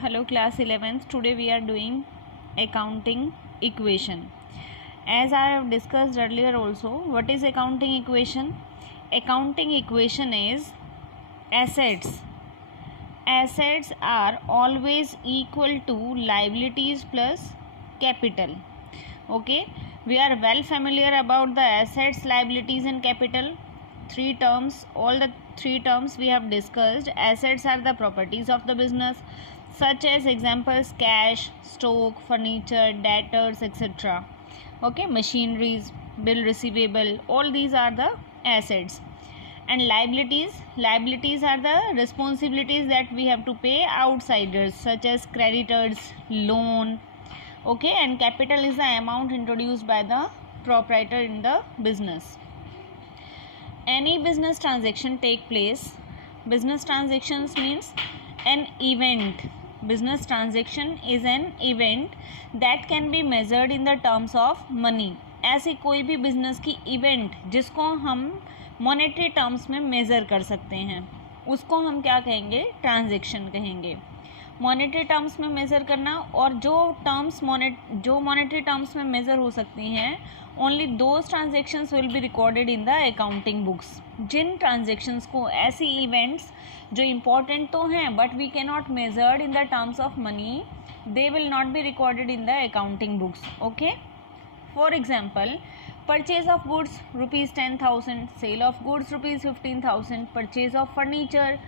Hello class 11th. Today we are doing accounting equation. As I have discussed earlier also, what is accounting equation? Accounting equation is assets. Assets are always equal to liabilities plus capital. Okay, we are well familiar about the assets, liabilities and capital. Three terms, all the three terms we have discussed. Assets are the properties of the business, such as examples cash, stock, furniture, debtors, etc. Okay, machineries, bill receivable, all these are the assets. And liabilities are the responsibilities that we have to pay outsiders, such as creditors, loan. Okay, and capital is the amount introduced by the proprietor in the business. Any business transaction take place. Business transactions means an event. Business transaction is an event that can be measured in the terms of money. ऐसी कोई भी business की event जिसको हम monetary terms में measure कर सकते हैं उसको हम क्या कहेंगे? ट्रांजैक्शन कहेंगे. मॉनेटरी टर्म्स में मेज़र करना, और जो मॉनेटरी टर्म्स में मेज़र हो सकती हैं, only those transactions will be recorded in the accounting books. जिन ट्रांजेक्शन्स को, ऐसी इवेंट्स जो इम्पॉर्टेंट तो हैं but we can not measured in the terms of money, they will not be recorded in the accounting books. Okay, for example, purchase of goods rupees 10,000, sale of goods rupees 15,000, purchase of furniture,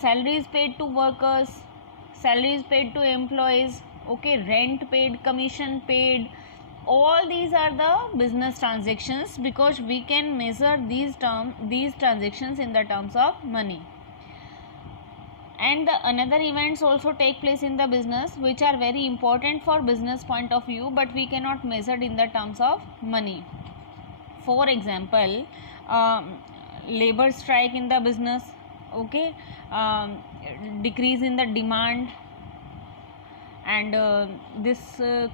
salaries paid to workers, salaries paid to employees, okay, rent paid, commission paid. All these are the business transactions because we can measure these transactions in the terms of money. And the another events also take place in the business which are very important for business point of view, but we cannot measure in the terms of money. For example, labor strike in the business, okay, decrease in the demand, and this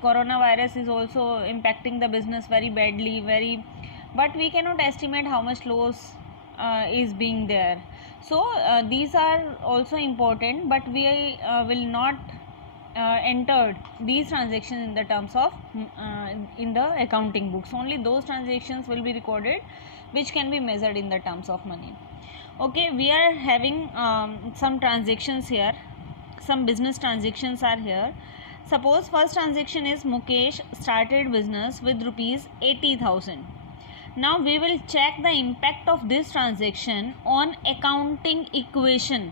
coronavirus is also impacting the business very badly, but we cannot estimate how much loss is being there. So these are also important, but we will not enter these transactions in the terms of in the accounting books. Only those transactions will be recorded which can be measured in the terms of money. Okay, we are having some transactions here. Some business transactions are here. Suppose first transaction is Mukesh started business with rupees 80,000. Now we will check the impact of this transaction on accounting equation.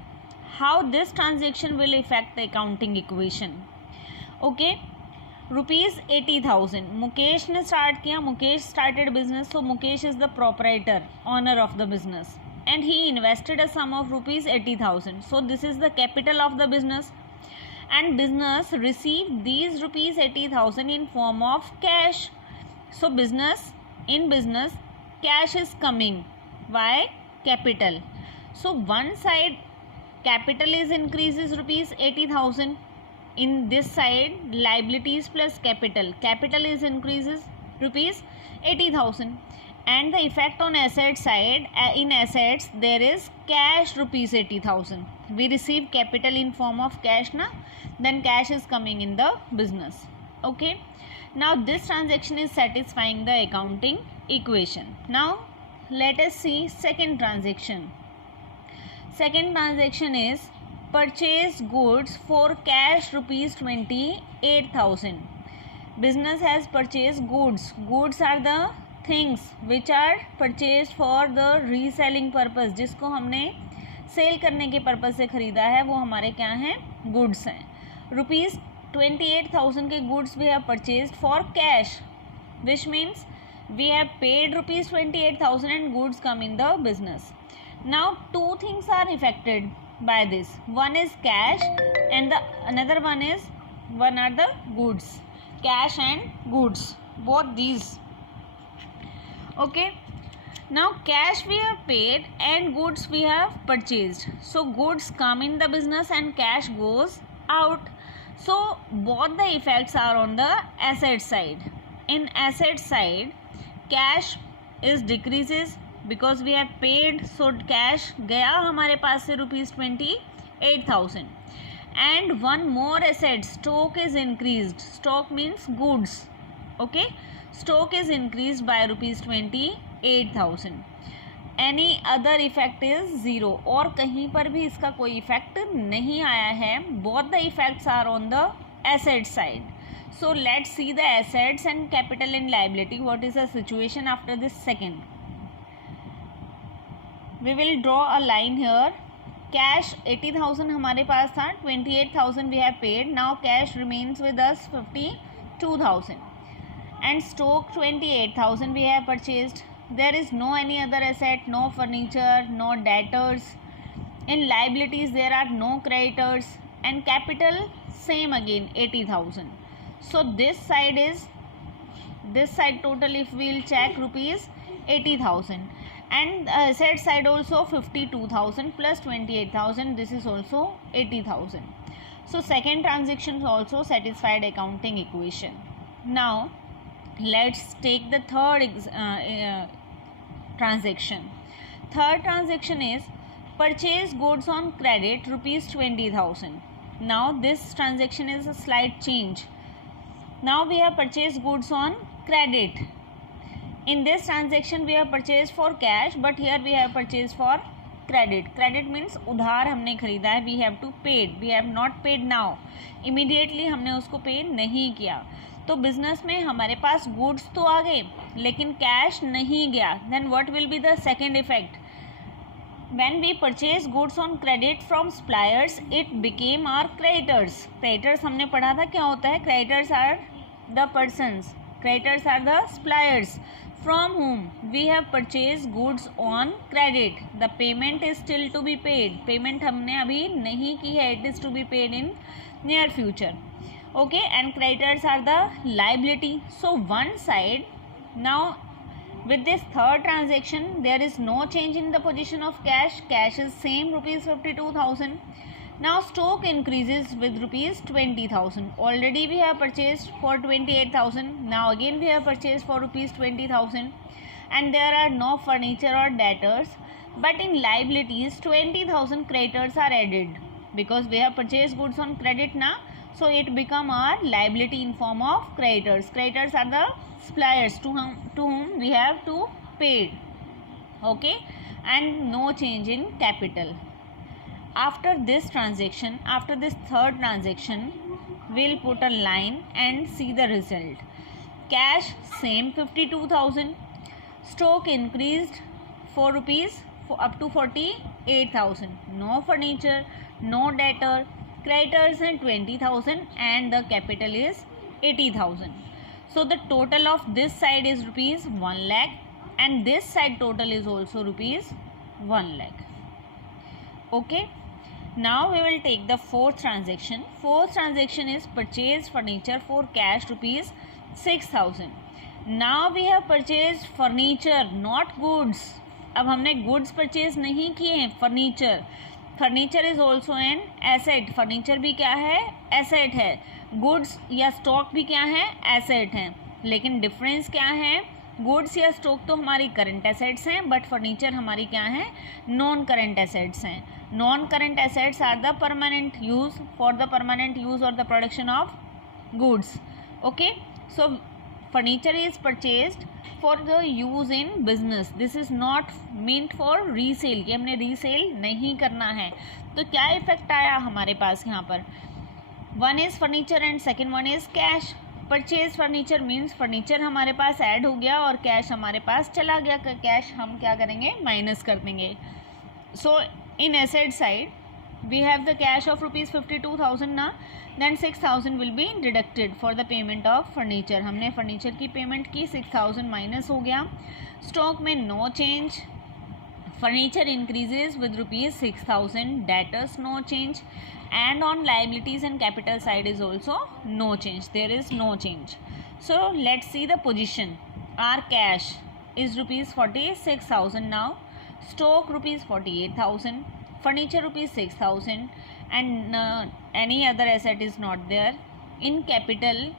How this transaction will affect the accounting equation. Okay, rupees 80,000 Mukesh ने start किया. Mukesh started business, so Mukesh is the proprietor, owner of the business, and he invested a sum of rupees 80,000. So this is the capital of the business, and business received these rupees 80,000 in form of cash. So in business cash is coming. Why? Capital. So one side capital is increases rupees 80,000. In this side liabilities plus capital is increases rupees 80,000. And the effect on asset side, in assets there is cash rupees 80,000. We receive capital in form of cash na, then cash is coming in the business. Okay, now this transaction is satisfying the accounting equation. Now let us see second transaction. Second transaction is purchase goods for cash rupees 28,000. Business has purchased goods. Goods are the things which are purchased for the reselling purpose. जिसको हमने cell करने के purpose से खरीदा है वो हमारे क्या हैं? गुड्स हैं. रुपीज़ 28,000 के goods we have purchased for cash, which means we have paid rupees 28,000 and goods come in the business. Now two things are affected by this. One is cash and the another one are the goods. Cash and goods, both these. Okay, now cash we have paid and goods we have purchased. So goods come in the business and cash goes out. So both the effects are on the asset side. In asset side, cash is decreases because we have paid, so cash गया हमारे पास से rupees 28,000, and one more asset, stock is increased. Stock means goods. Okay, stock is increased by rupees 28,000. Any other effect is zero, और कहीं पर भी इसका कोई effect नहीं आया है. Both the effects are on the asset side. So let's see the assets and capital and liability. What is the situation after this second. We will draw a line here. Cash 80,000 हमारे पास था, 28,000 we have paid. Now cash remains with us 52,000 and stock 28,000 we have purchased. There is no any other asset, no furniture, no debtors. In liabilities there are no creditors, and capital same again 80,000. So this side total if we will check rupees 80,000, and asset side also 52,000 plus 28,000, this is also 80,000. So second transaction also satisfied accounting equation. Now let's take the third transaction. Third transaction is purchase goods on credit rupees 20,000. Now this transaction is a slight change. Now we have purchased goods on credit. In this transaction we have purchased for cash, but here we have purchased for credit. Credit means उधार हमने खरीदा है. We have to paid. We have not paid now. Immediately हमने उसको पे नहीं किया. तो बिजनेस में हमारे पास गुड्स तो आ गए लेकिन कैश नहीं गया. Then what will be the second effect. When we purchase goods on credit from suppliers it became our creditors. Creditors हमने पढ़ा था क्या होता है. Creditors are the persons, creditors are the suppliers from whom we have purchased goods on credit. The payment is still to be paid. Payment हमने अभी नहीं की है. It is to be paid in near future. Okay, and creditors are the liability. So one side, now with this third transaction there is no change in the position of cash. Cash is same rupees 52,000. Now stock increases with rupees 20,000. Already we have purchased for 28,000. Now again we have purchased for rupees 20,000, and there are no furniture or debtors. But in liabilities 20,000 creditors are added because we have purchased goods on credit now. So it become our liability in form of creditors. Creditors are the suppliers to whom we have to pay. Okay, and no change in capital. After this transaction, after this third transaction, we'll put a line and see the result. Cash same 52,000. Stock increased 4 rupees up to 48,000. No furniture, no debtor. Creditors and 20,000, and the capital is 80,000. So the total of this side is rupees 1 lakh, and this side total is also rupees 1 lakh. Okay, now we will take the fourth transaction. Fourth transaction is purchase furniture for cash rupees 6,000. Now we have purchased furniture, not goods. अब हमने goods purchase नहीं किए हैं, furniture. Furniture is also an asset. Furniture भी क्या है, asset है. Goods या स्टॉक भी क्या है, एसेट है. लेकिन डिफरेंस क्या है, गुड्स या स्टॉक तो हमारी करंट एसेट्स हैं, बट फर्नीचर हमारी क्या है, नॉन करंट एसेट्स हैं. Non current assets are the permanent use, for the permanent use or the production of goods. Okay, so furniture is purchased for the use in business. This is not meant for resale, कि हमने resale नहीं करना है. तो क्या effect आया हमारे पास यहाँ पर. One is furniture and second one is cash. Purchase furniture means furniture हमारे पास ऐड हो गया और कैश हमारे पास चला गया. कैश हम क्या करेंगे, माइनस कर देंगे. So in asset side we have the cash of rupees 52,000 ना, then 6,000 will be deducted for the payment of furniture. हमने फर्नीचर की पेमेंट की, 6,000 माइनस हो गया. स्टॉक में no change. Furniture increases with rupees 6,000. Debtors no change. and on liabilities and capital side is also no change. There is no change. So let's see the position. Our cash is rupees 46,000 now. Stock rupees 48,000. Furniture rupees 6,000, and any other asset is not there. In capital,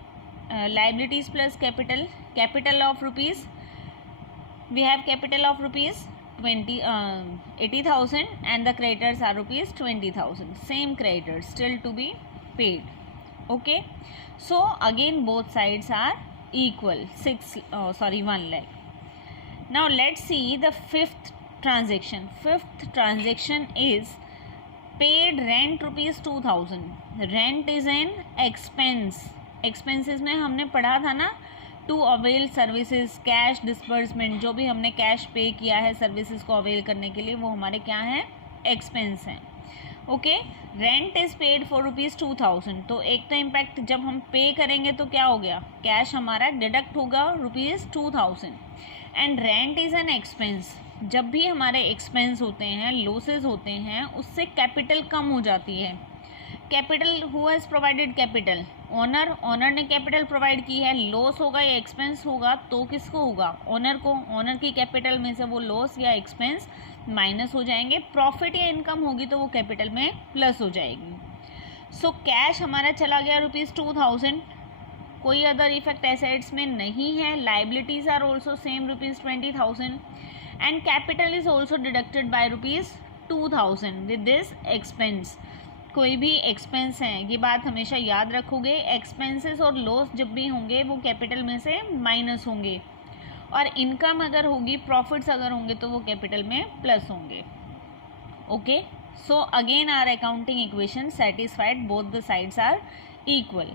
liabilities plus capital of rupees, we have capital of rupees 80,000 and the creditors are rupees 20,000. Same creditors still to be paid. Okay, so again both sides are equal. 1 lakh. Now let's see the fifth transaction. Fifth transaction is paid rent rupees 2,000. Rent is an expense. Expenses में हमने पढ़ा था ना, to avail services, cash disbursement, जो भी हमने cash पे किया है सर्विसेज को अवेल करने के लिए वो हमारे क्या हैं, एक्सपेंस हैं. Okay, rent is paid for rupees 2,000. तो एक तो इम्पैक्ट जब हम पे करेंगे तो क्या हो गया, कैश हमारा डिडक्ट होगा rupees 2,000. And rent is an expense. जब भी हमारे एक्सपेंस होते हैं, लॉसेज होते हैं, उससे कैपिटल कम हो जाती है. Capital, who has provided capital, owner. Owner ने कैपिटल प्रोवाइड की है. लॉस होगा या एक्सपेंस होगा तो किसको होगा, ओनर को. ओनर की कैपिटल में से वो लॉस या एक्सपेंस माइनस हो जाएंगे. प्रॉफिट या इनकम होगी तो वो कैपिटल में प्लस हो जाएगी. सो कैश हमारा चला गया रुपीज़ 2,000. कोई अदर इफेक्ट एसेट्स में नहीं है. Liabilities are also same rupees 20,000 and capital is also deducted by rupees 2,000 with this expense. कोई भी एक्सपेंस हैं, ये बात हमेशा याद रखोगे, एक्सपेंसेस और लॉस जब भी होंगे वो कैपिटल में से माइनस होंगे, और इनकम अगर होगी, प्रॉफिट्स अगर होंगे तो वो कैपिटल में प्लस होंगे. Okay, so again our accounting equation satisfied, both the sides are equal.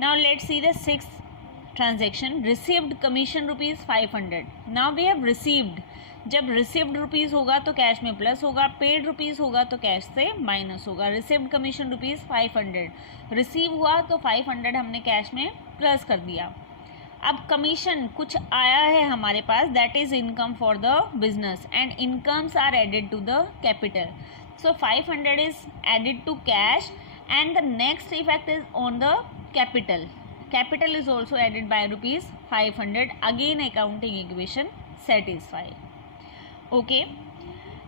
Now let's see the sixth transaction. Received commission rupees 500. Now we have received. जब रिसीव्ड रुपीज़ होगा तो कैश में प्लस होगा, paid rupees होगा तो cash से minus होगा. Received commission rupees 500. Receive हुआ तो 500 हमने कैश में प्लस कर दिया. अब कमीशन कुछ आया है हमारे पास, that is income for the business and incomes are added to the capital. So 500 is added to cash and the next effect is on the capital. Capital is also added by rupees 500. Again accounting equation satisfied. Okay,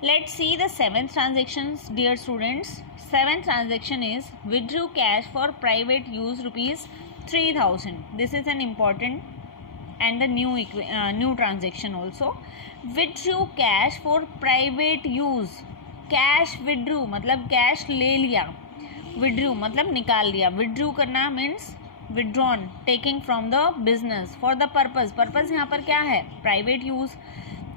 let's see the seventh transactions, dear students. Seventh transaction is withdrew cash for private use rupees 3,000. This is an important and the new transaction also. Withdrew cash for private use. Cash withdrew मतलब cash ले लिया, withdrew मतलब निकाल लिया. withdrew करना means withdrawn, taking from the business for the purpose. Purpose यहाँ पर क्या है, private use.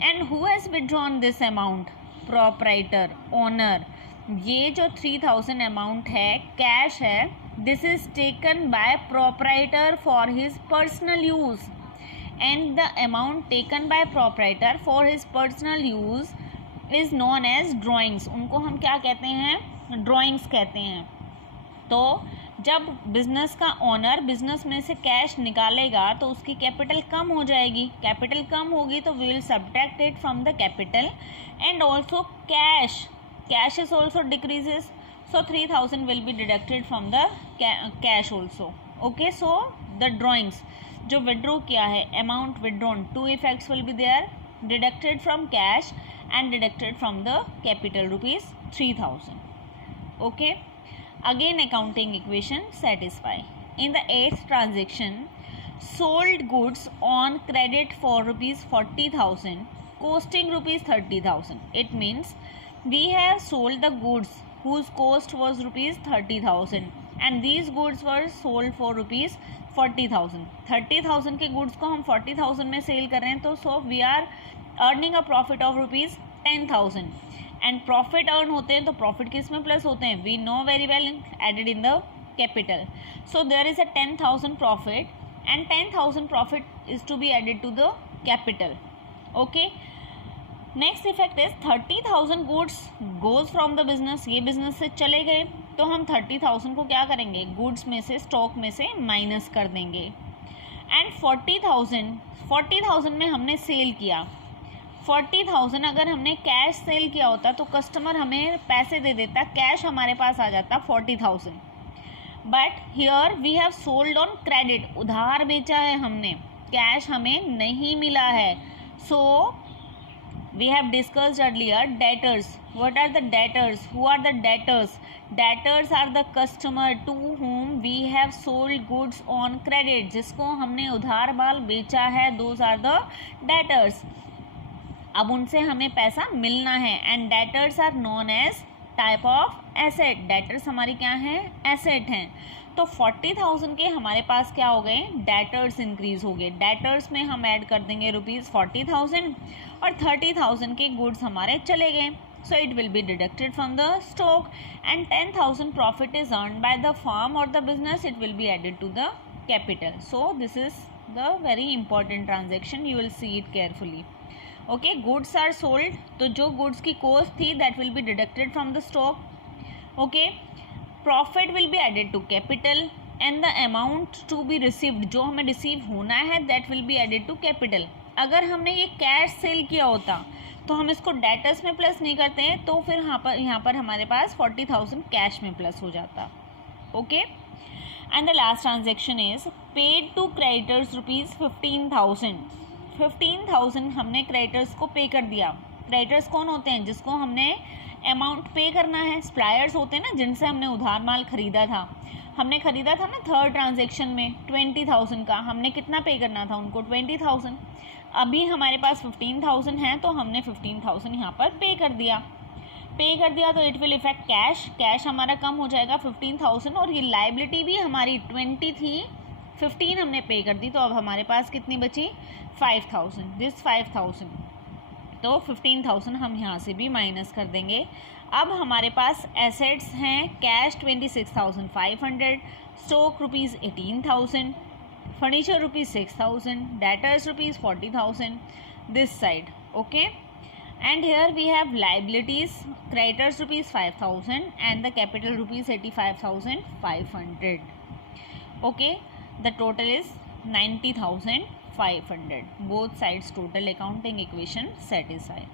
And who has withdrawn this amount? Proprietor, owner. ये जो 3,000 amount है, cash है, this is taken by proprietor for his personal use. And the amount taken by proprietor for his personal use is known as drawings. उनको हम क्या कहते हैं, drawings कहते हैं. तो जब बिजनेस का ओनर बिजनेस में से कैश निकालेगा तो उसकी कैपिटल कम हो जाएगी. कैपिटल कम होगी तो we will subtract it from the capital. And also cash is also decreases, so 3,000 will be deducted from the cash also. Okay, so the drawings जो विड्रॉ किया है, amount withdrawn, two effects will be there, deducted from cash and deducted from the capital rupees 3,000. Okay, again accounting equation satisfy. In the eighth transaction, sold goods on credit for rupees 40,000 costing rupees 30,000. It means we have sold the goods whose cost was rupees 30,000 and these goods were sold for rupees 40,000. 30,000 के goods को हम 40,000 में cell कर रहे हैं, तो so we are earning a profit of rupees 10,000. And profit earn होते हैं तो प्रॉफिट किस में प्लस होते हैं, we know very well, added in the capital. So there is a 10,000 profit and 10,000 profit is to be added to the capital. Okay, next effect is 30,000 goods goes from the business. ये business से चले गए तो हम 30,000 को क्या करेंगे, goods में से, स्टॉक में से माइनस कर देंगे. एंड 40,000 में हमने सेल किया. 40,000 अगर हमने कैश सेल किया होता तो कस्टमर हमें पैसे दे देता, कैश हमारे पास आ जाता 40,000. But here we have sold on credit, उधार बेचा है हमने, कैश हमें नहीं मिला है. So we have discussed earlier debtors. What are the debtors, who are the debtors? Debtors are the customer to whom we have sold goods on credit. जिसको हमने उधार माल बेचा है, दोज आर द डेटर्स. अब उनसे हमें पैसा मिलना है. And debtors are known as type of asset. Debtors हमारी क्या हैं, एसेट हैं. तो 40,000 के हमारे पास क्या हो गए, डेटर्स इंक्रीज हो गए. डेटर्स में हम ऐड कर देंगे ₹40,000 और 30,000 के गुड्स हमारे चले गए. So it will be deducted from the stock, and 10,000 profit is earned by the firm or the business. It will be added to the capital. So this is the very important transaction. You will see it carefully. Okay, goods are sold. तो जो goods की cost थी that will be deducted from the stock. Okay, profit will be added to capital, and the amount to be received, जो हमें receive होना है, that will be added to capital. अगर हमने ये कैश सेल किया होता तो हम इसको डेटर्स में प्लस नहीं करते हैं, तो फिर यहाँ पर हमारे पास 40,000 कैश में प्लस हो जाता. Okay, and the last transaction is paid to creditors ₹15,000. 15,000 हमने क्रेडिटर्स को पे कर दिया. क्रेडिटर्स कौन होते हैं, जिसको हमने अमाउंट पे करना है. सप्लायर्स होते हैं ना, जिनसे हमने उधार माल खरीदा था. हमने खरीदा था ना थर्ड ट्रांजेक्शन में 20,000 का. हमने कितना पे करना था उनको, 20,000. अभी हमारे पास 15,000 है, तो हमने 15,000 यहाँ पर पे कर दिया. तो it will effect cash. Cash हमारा कम हो जाएगा 15,000, और ये लाइबिलिटी भी हमारी 20 थी, 15 हमने पे कर दी. तो अब हमारे पास कितनी बची, 5,000. दिस 5,000, तो 15,000 हम यहाँ से भी माइनस कर देंगे. अब हमारे पास एसेट्स हैं, cash 26,500, stock ₹18,000, furniture ₹6,000, debtors ₹40,000 this side. Okay, and here we have liabilities, creditors ₹5,000 and the capital ₹85,500. Okay, the total is 90,500. Both sides total accounting equation satisfied.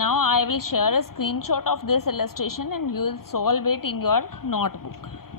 Now I will share a screenshot of this illustration and you will solve it in your notebook.